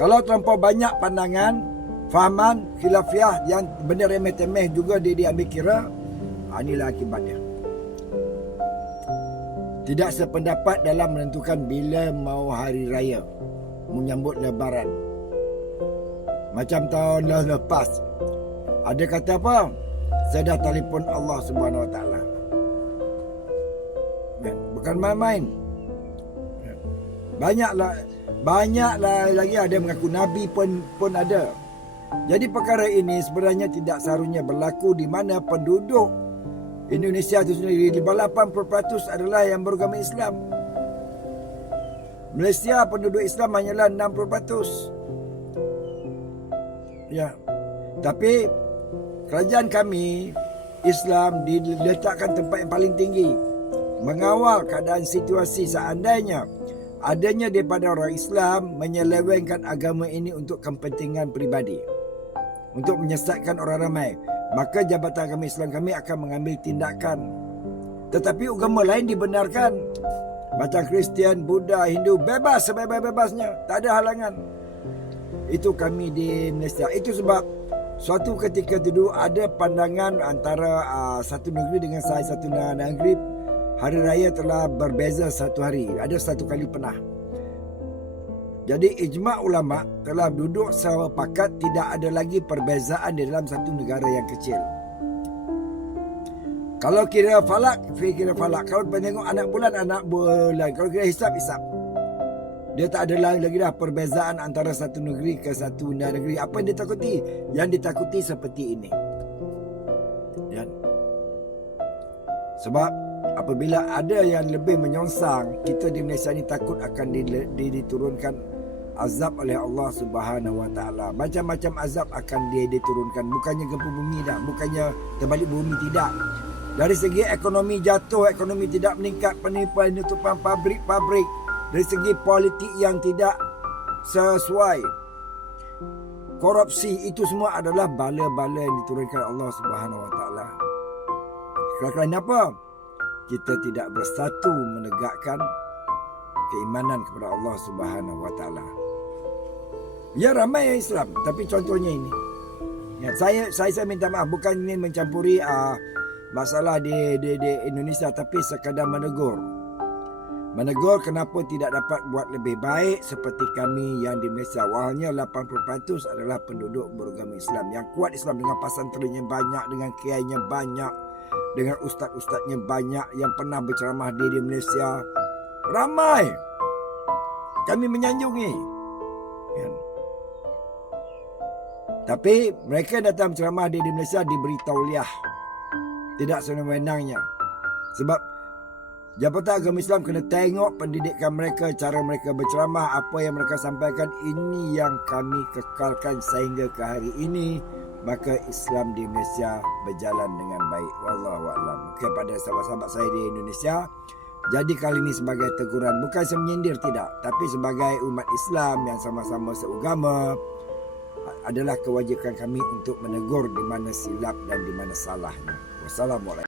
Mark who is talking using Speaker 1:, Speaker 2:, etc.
Speaker 1: Kalau terlampau banyak pandangan, fahaman, khilafiah yang benda remeh-temeh juga dia diambil kira, ha, inilah akibatnya. Tidak sependapat dalam menentukan bila mau hari raya menyambut lebaran. Macam tahun lepas. Ada kata apa? Saya dah telefon Allah Subhanahu Wa Taala. Ya, Bukan main-main. Ya. Banyaklah banyaklah lagi ada mengaku nabi pun pun ada. Jadi perkara ini sebenarnya tidak seharusnya berlaku di mana penduduk Indonesia itu sendiri di bawah 80% adalah yang beragama Islam. Malaysia penduduk Islam hanyalah 60%. Ya. Tapi kerajaan kami Islam diletakkan tempat yang paling tinggi mengawal keadaan situasi seandainya adanya daripada orang Islam menyelewengkan agama ini untuk kepentingan peribadi. Untuk menyesatkan orang ramai maka jabatan agama Islam kami akan mengambil tindakan. Tetapi agama lain dibenarkan. Macam Kristian, Buddha, Hindu bebas sebebas-bebasnya. Tak ada halangan. Itu kami di Malaysia. Itu sebab suatu ketika dulu ada pandangan antara uh, satu negeri dengan saya satu negeri hari raya telah berbeza satu hari ada satu kali pernah jadi ijma ulama telah duduk sepakat tidak ada lagi perbezaan di dalam satu negara yang kecil kalau kira falak, kira falak. Kalau tengok anak bulan, anak bulan. Kalau kira hisap, hisap. Dia tak ada lagi dah perbezaan antara satu negeri ke satu negeri. Apa yang ditakuti? Yang ditakuti seperti ini. Ya. Sebab apabila ada yang lebih menyongsang, kita di Malaysia ni takut akan diturunkan azab oleh Allah Subhanahu Wa Taala. Macam-macam azab akan dia diturunkan. Bukannya gempa bumi dah, bukannya terbalik bumi tidak. Dari segi ekonomi jatuh, ekonomi tidak meningkat, penutupan pabrik-pabrik. Dari segi politik yang tidak sesuai. Korupsi itu semua adalah bala-bala yang diturunkan Allah Subhanahu Wa Taala. Kerana apa? Kita tidak bersatu menegakkan keimanan kepada Allah Subhanahu Wa Taala. Ya ramai yang Islam, tapi contohnya ini. Ya, saya saya saya minta maaf bukan ini mencampuri uh, masalah di, di, di Indonesia tapi sekadar menegur. Menegur kenapa tidak dapat buat lebih baik seperti kami yang di Malaysia. Wahalnya 80% adalah penduduk beragama Islam. Yang kuat Islam dengan pasantrennya banyak, dengan kiainya banyak, dengan ustaz-ustaznya banyak yang pernah berceramah di, Malaysia. Ramai. Kami menyanjungi. Ya. Tapi mereka datang berceramah di, Malaysia diberi tauliah tidak sewenang-wenangnya. Sebab Jabatan Agama Islam kena tengok pendidikan mereka, cara mereka berceramah, apa yang mereka sampaikan. Ini yang kami kekalkan sehingga ke hari ini. Maka Islam di Malaysia berjalan dengan baik. Wallahualam. Kepada sahabat-sahabat saya di Indonesia, jadi kali ini sebagai teguran. Bukan saya menyindir, tidak. Tapi sebagai umat Islam yang sama-sama seugama, adalah kewajipan kami untuk menegur di mana silap dan di mana salahnya. Wassalamualaikum.